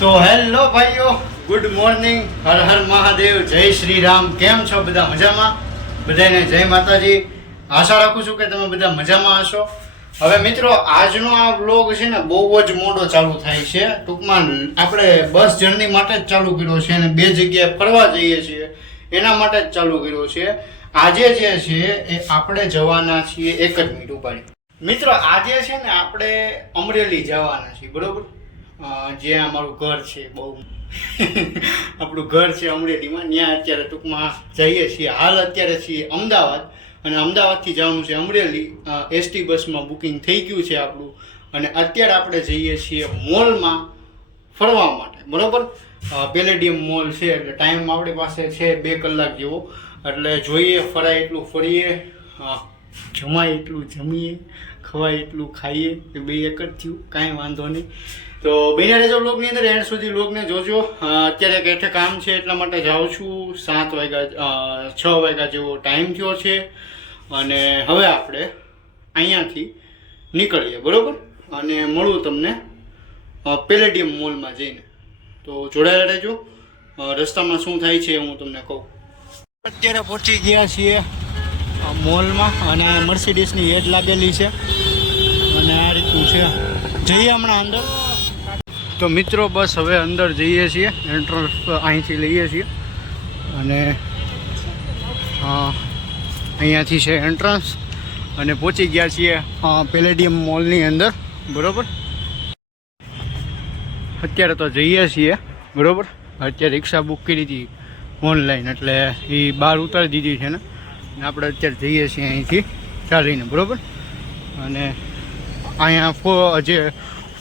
તો હેલો ભાઈઓ, good morning, Har Har Mahadev, જય શ્રી રામ. કેમ છો બધા? મજામાં? બધાને જય માતાજી. આશા રાખું છું કે તમે બધા મજામાં હશો. હવે મિત્રો, આજનો આ વ્લોગ છે ને બહુ જ મોડો ચાલુ થાય છે. ટૂંકમાં આપણે બસ જર્ની માટે જ ચાલુ કર્યો છે અને બે જગ્યાએ ફરવા જઈએ છીએ એના માટે જ ચાલુ કર્યો છે. આજે જે છે એ આપણે જવાના છીએ, એક જ મિનિટ ઉપાડી મિત્રો. આજે છે ને આપણે અમરેલી જવાના છીએ, બરોબર? જ્યાં અમારું ઘર છે, બહુ આપણું ઘર છે અમરેલીમાં. ત્યાં અત્યારે ટૂંકમાં જઈએ છીએ. હાલ અત્યારે છીએ અમદાવાદ અને અમદાવાદથી જવાનું છે અમરેલી. એસટી બસમાં બુકિંગ થઈ ગયું છે આપણું અને અત્યારે આપણે જઈએ છીએ મોલમાં ફરવા માટે, બરોબર? પેલેડિયમ મોલ છે એટલે ટાઈમ આપણી પાસે છે 2 કલાક જેવો. એટલે જોઈએ, ફરાય એટલું ફરીએ, જમાય એટલું જમીએ, ખવાય એટલું ખાઈએ. એ બે એક જ થયું, કાંઈ વાંધો નહીં. તો બન્યા રહેજો વ્લોગની અંદર, એન્ડ સુધી વ્લોગને જોજો. અત્યારે કેઠે કામ છે એટલા માટે જાઉં છું. 7 વાગ્યા 6 વાગ્યા જેવો ટાઈમ થયો છે અને હવે આપણે અહીંયાથી નીકળીએ, બરોબર? અને મળું તમને પેલેડિયમ મોલમાં જઈને. તો જોડાયેલા રહેજો. રસ્તામાં શું થાય છે હું તમને કહું. અત્યારે પહોંચી ગયા છીએ મોલમાં અને મર્સિડીઝની એડ લાગેલી છે અને આ રીતનું છે. જઈએ હમણાં અંદર. તો મિત્રો બસ હવે અંદર જઈએ છીએ. એન્ટ્રન્સ અહીંથી લઈએ છીએ અને અહીંયાથી છે એન્ટ્રન્સ અને પહોંચી ગયા છીએ પેલેડિયમ મોલની અંદર, બરાબર? અત્યારે તો જઈએ છીએ, બરાબર? અત્યારે રિક્ષા બુક કરી હતી ઓનલાઈન, એટલે એ બહાર ઉતારી દીધી છે ને આપણે અત્યારે જઈએ છીએ અહીંથી ચાલીને, બરાબર? અને અહીંયા જે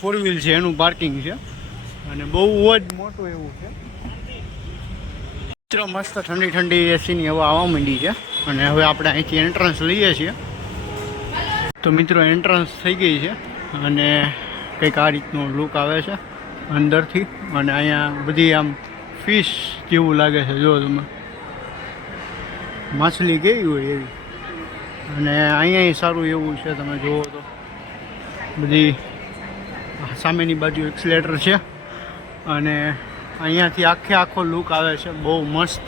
4 વ્હીલ છે એનું પાર્કિંગ છે અને બહુ જ મોટું એવું છે. મિત્રો મસ્ત ઠંડી ઠંડી એસીની હવા આવવા માંડી છે અને હવે આપણે અહીંથી એન્ટ્રન્સ લઈએ છીએ. તો મિત્રો એન્ટ્રન્સ થઈ ગઈ છે અને કંઈક આ રીતનો લુક આવે છે અંદરથી. અને અહીંયા બધી આમ ફિશ જેવું લાગે છે, જો તમે, માછલી કેવી હોય એવી. અને અહીંયા સારું એવું છે, તમે જુઓ તો બધી સામેની બાજુ એક્સિલેટર છે અને અહીંયાથી આખો લુક આવે છે બહુ મસ્ત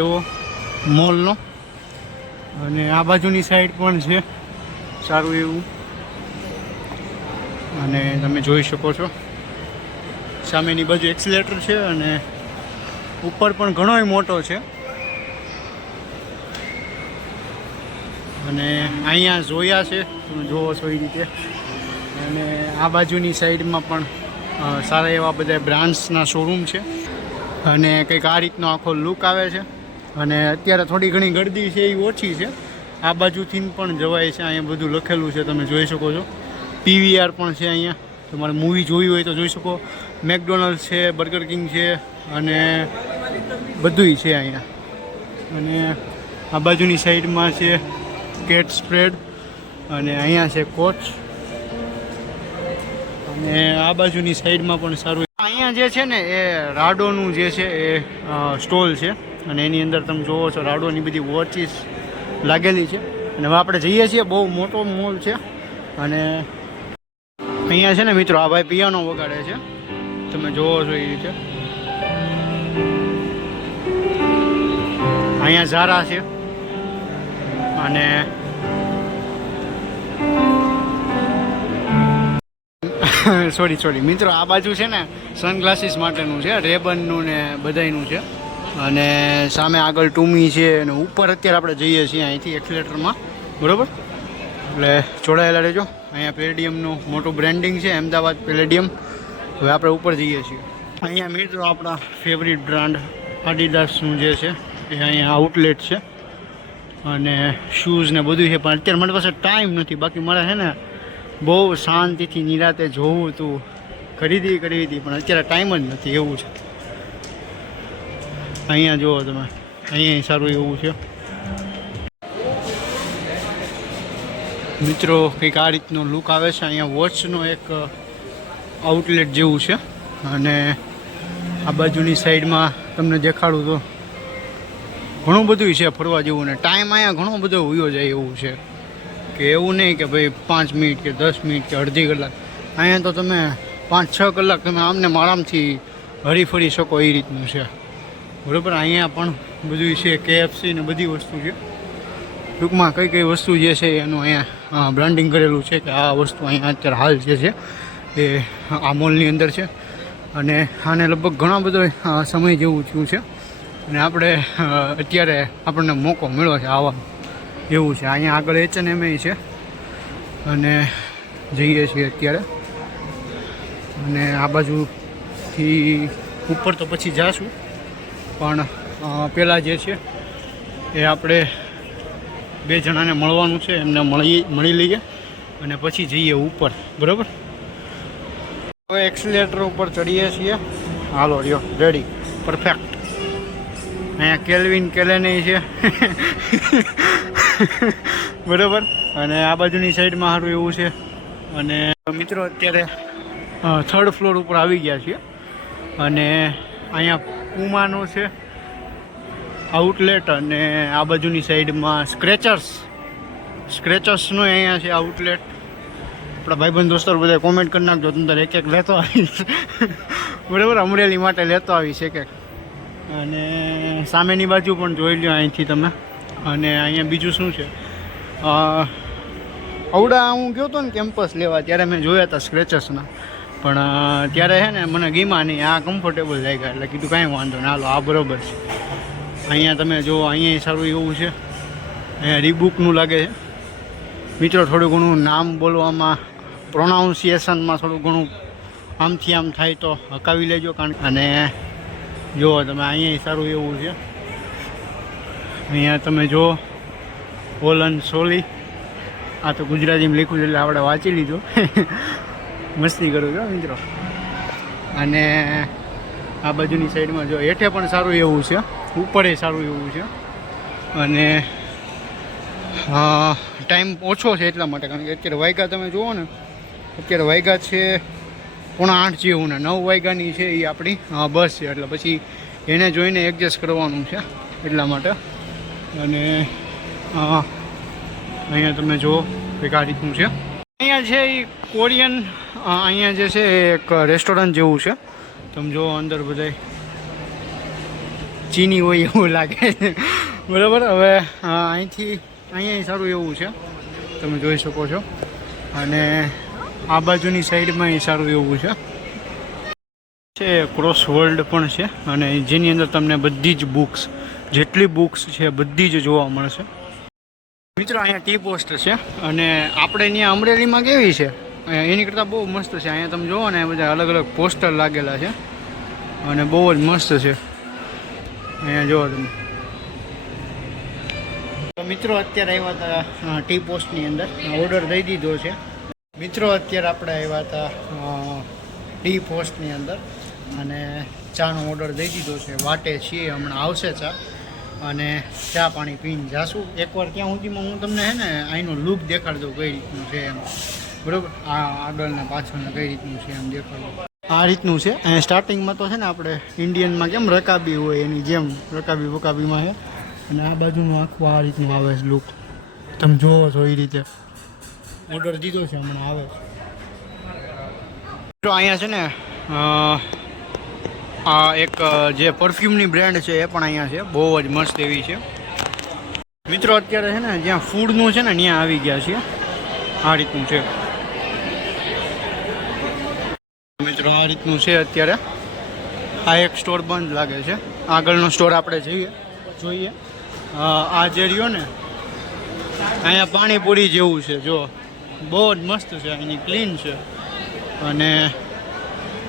એવો મોલનો. અને આ બાજુની સાઈડ પણ છે સારું એવું અને તમે જોઈ શકો છો સામેની બાજુ એક્સિલેટર છે અને ઉપર પણ ઘણોય મોટો છે. અને અહીંયા જોયા છે, તમે જોવો છો એ રીતે. અને આ બાજુની સાઈડમાં પણ સારા એવા બધા બ્રાન્ડ્સના શોરૂમ છે અને કંઈક આ રીતનો આખો લુક આવે છે. અને અત્યારે થોડી ઘણી ગળદી છે એ ઓછી છે. આ બાજુથી પણ જવાય છે. અહીંયા બધું લખેલું છે, તમે જોઈ શકો છો. PVR પણ છે અહીંયા, તમારે મૂવી જોવી હોય તો જોઈ શકો. મેકડોનલ્ડ છે, બર્ગર કિંગ છે અને બધુંય છે અહીંયા. અને આ બાજુની સાઈડમાં છે કેટ સ્પ્રેડ અને અહીંયા છે કોચ. અને આ બાજુની સાઈડમાં પણ સારું. અહીંયા જે છે ને એ રાડોનું જે છે એ સ્ટોલ છે અને એની અંદર તમે જોવો છો રાડોની બધી વોચીસ લાગેલી છે. અને હવે આપણે જઈએ છીએ, બહુ મોટો મોલ છે. અને અહીંયા છે ને મિત્રો આ ભાઈ પિયાનો વગાડે છે, તમે જોવો છો એ રીતે. અહીંયા ઝારા છે અને સોરી મિત્રો, આ બાજુ છે ને સનગ્લાસીસ માટેનું છે, રેબનનું ને બધાયનું છે. અને સામે આગળ ટુમી છે અને ઉપર અત્યારે આપણે જઈએ છીએ અહીંથી એક્સિલેટરમાં, બરાબર? એટલે જોડાયેલા રહેજો. અહીંયા પેલેડિયમનું મોટું બ્રાન્ડિંગ છે, અમદાવાદ પેલેડિયમ. હવે આપણે ઉપર જઈએ છીએ. અહીંયા મિત્રો આપણા ફેવરિટ બ્રાન્ડ આડિડાસનું જે છે એ અહીંયા આઉટલેટ છે અને શૂઝ ને બધું છે. પણ અત્યારે મારી પાસે ટાઈમ નથી, બાકી મારે છે ને બહુ શાંતિથી નિરાતે જોવું હતું, ખરીદી કરવી હતી, પણ અત્યારે ટાઈમ જ નથી, એવું છે. અહીંયા જુઓ તમે, અહીંયા સારું એવું છે મિત્રો. કંઈક આ રીતનો લુક આવે છે. અહીંયા વોચનો એક આઉટલેટ જેવું છે અને આ બાજુની સાઈડમાં તમને દેખાડું તો ઘણું બધું છે ફરવા જેવું. ને ટાઈમ અહીંયા ઘણો બધો વયો જાય એવું છે, કે એવું નહીં કે ભાઈ 5 મિનિટ કે 10 મિનિટ કે અડધી કલાક. અહીંયા તો તમે 5-6 કલાક તમે આમને આરામથી હરીફરી શકો એ રીતનું છે, બરાબર. અહીંયા પણ બધું છે, KFC ને બધી વસ્તુ છે. ટૂંકમાં કઈ કઈ વસ્તુ જે છે એનું અહીંયા બ્રાન્ડિંગ કરેલું છે કે આ વસ્તુ અહીંયા અત્યારે હાલ જે છે એ આ મોલની અંદર છે. અને આને લગભગ ઘણા બધો સમય જેવું થયું છે અને આપણે અત્યારે આપણને મોકો મળ્યો છે આવવાનો એવું છે. અહીંયા આગળ H&M છે અને જઈએ છીએ અત્યારે. અને આ બાજુથી ઉપર તો પછી જાશું, પણ પહેલાં જે છે એ આપણે 2 જણાને મળવાનું છે, એમને મળી લઈએ અને પછી જઈએ ઉપર, બરાબર. હવે એક્સિલેટર ઉપર ચડીએ છીએ. હાલો રહ્યો રેડી, પરફેક્ટ. અહીંયા કેલ્વિન કેલેની છે બરાબર. અને આ બાજુની સાઈડમાં સારું એવું છે. અને મિત્રો અત્યારે 3rd ફ્લોર ઉપર આવી ગયા છીએ અને અહીંયા પુમાનો છે આઉટલેટ અને આ બાજુની સાઈડમાં સ્ક્રેચર્સનો અહીંયા છે આઉટલેટ. આપણા ભાઈબંધ દોસ્તો બધા કોમેન્ટ કરી નાખજો, તમને એક લેતો આવીશ બરાબર. અમરેલી માટે લેતો આવીશ એક. અને સામેની બાજુ પણ જોઈ લો અહીંથી તમે. અને અહીંયા બીજું શું છે, અવડા હું ગયો હતો ને કેમ્પસ લેવા ત્યારે મેં જોયા હતા સ્ક્રેચર્સના, પણ ત્યારે છે ને મને ગીમા નહીં, આ કમ્ફર્ટેબલ લાગ્યા એટલે કીધું કાંઈ વાંધો નહીં, હાલો આ બરાબર છે. અહીંયા તમે જુઓ, અહીંયા સારું એવું છે. અહીંયા રીબુકનું લાગે છે મિત્રો. થોડું ઘણું નામ બોલવામાં, પ્રોનાઉન્સિએશનમાં થોડું ઘણું આમથી આમ થાય તો હકાવી લેજો. અને જુઓ તમે અહીંયા સારું એવું છે. અહીંયા તમે જુઓ ઓલન સોલી, આ તો ગુજરાતીમાં લખ્યું છે એટલે આપણે વાંચી લીધું મસ્તી કરું છો મિત્રો. અને આ બાજુની સાઈડમાં જો હેઠે પણ સારું એવું છે, ઉપરે સારું એવું છે. અને ટાઈમ ઓછો છે એટલા માટે, કારણ કે અત્યારે વાગ્યા તમે જુઓ ને, અત્યારે વાગ્યા છે 7:45 જેવું ને 9 વાગ્યાની છે એ આપણી બસ છે, એટલે પછી એને જોઈને એડજસ્ટ કરવાનું છે એટલા માટે. અને અહીંયા તમે જુઓ કંઈક આ રીતનું છે. અહીંયા છે એ કોરિયન, અહીંયા જે છે એક રેસ્ટોરન્ટ જેવું છે. તમે જુઓ અંદર બધા ચીની હોય એવું લાગે છે બરાબર. હવે અહીંથી અહીંયા સારું એવું છે, તમે જોઈ શકો છો. અને આ બાજુની સાઈડમાં એ સારું એવું છે. ક્રોસ વર્લ્ડ પણ છે અને જેની અંદર તમને બધી જ બુક્સ, જેટલી બુક્સ છે બધી જ જોવા મળશે મિત્રો. અહીંયા ટી પોસ્ટ છે અને આપણે અહીંયા અમરેલીમાં કેવી છે એની કરતાં બહુ મસ્ત છે. અહીંયા તમે જુઓ ને બધા અલગ અલગ પોસ્ટર લાગેલા છે અને બહુ જ મસ્ત છે. અહીંયા જુઓ તમે. તો મિત્રો અત્યારે આવ્યા હતા ટી પોસ્ટની અંદર, ઓર્ડર દઈ દીધો છે મિત્રો. અત્યારે આપણે આવ્યા હતા ટી પોસ્ટની અંદર અને ચાનો ઓર્ડર દઈ દીધો છે. વાટે છીએ, હમણાં આવશે ચા અને ચા પાણી પીને જાશું. એકવાર ત્યાં સુધીમાં હું તમને છે ને અહીંનો લુક દેખાડી દઉં કઈ રીતનું છે એમ, બરાબર. આ આગળના પાછળના કઈ રીતનું છે એમ દેખાડું. આ રીતનું છે. અહીંયા સ્ટાર્ટિંગમાં તો છે ને આપણે ઇન્ડિયનમાં કેમ રકાબી હોય એની જેમ રકાબી વકાબીમાં છે. અને આ બાજુનું આખું આ રીતનું આવે છે લુક, તમે જોવો છો એ રીતે. ઓર્ડર દીધો છે, હમણાં આવે છે. તો અહીંયા છે ને આ એક જે પરફ્યુમની બ્રાન્ડ છે એ પણ અહીંયા છે, બહુ જ મસ્ત એવી છે મિત્રો. અત્યારે છે ને જ્યાં ફૂડનું છે ને ત્યાં આવી ગયા છીએ. આ રીતનું છે મિત્રો, આ રીતનું છે અત્યારે. આ એક સ્ટોર બંધ લાગે છે, આગળનો સ્ટોર આપણે જોઈએ. આ જે રહ્યો ને અહીંયા પાણીપુરી જેવું છે, જો બહુ જ મસ્ત છે, અહીંની ક્લીન છે. અને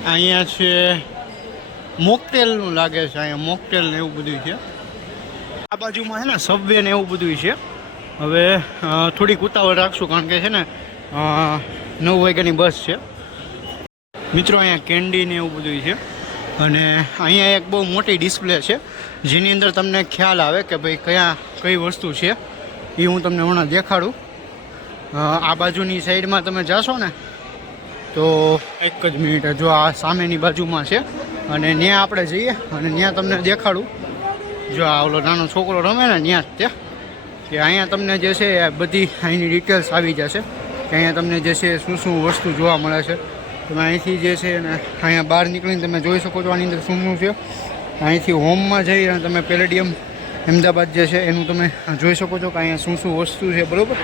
અહીંયા છે મોકટેલનું લાગે છે, અહીંયા મોકટેલ ને એવું બધું છે. આ બાજુમાં છે ને સબવે ને એવું બધું છે. હવે થોડીક ઉતાવળ રાખશું કારણ કે છે ને 9 વાગ્યાની બસ છે મિત્રો. અહીંયા કેન્ડી ને એવું બધું છે. અને અહીંયા એક બહુ મોટી ડિસ્પ્લે છે જેની અંદર તમને ખ્યાલ આવે કે ભાઈ કઈ વસ્તુ છે એ હું તમને હમણાં દેખાડું. આ બાજુની સાઈડમાં તમે જાશો ને તો એક જ મિનિટ, જો આ સામેની બાજુમાં છે અને ત્યાં આપણે જઈએ અને ત્યાં તમને દેખાડું. જો આ ઓલો નાનો છોકરો રમે ને ત્યાં જ કે અહીંયા તમને જે છે બધી અહીંની ડિટેલ્સ આવી જશે કે અહીંયા તમને જે છે શું શું વસ્તુ જોવા મળે છે તમે અહીંથી જે છે ને અહીંયા બહાર નીકળીને તમે જોઈ શકો છો આની અંદર શું શું છે. અહીંથી હોમમાં જઈ અને તમે પેલેડિયમ અમદાવાદ જે છે એનું તમે જોઈ શકો છો કે અહીંયા શું શું વસ્તુ છે, બરાબર.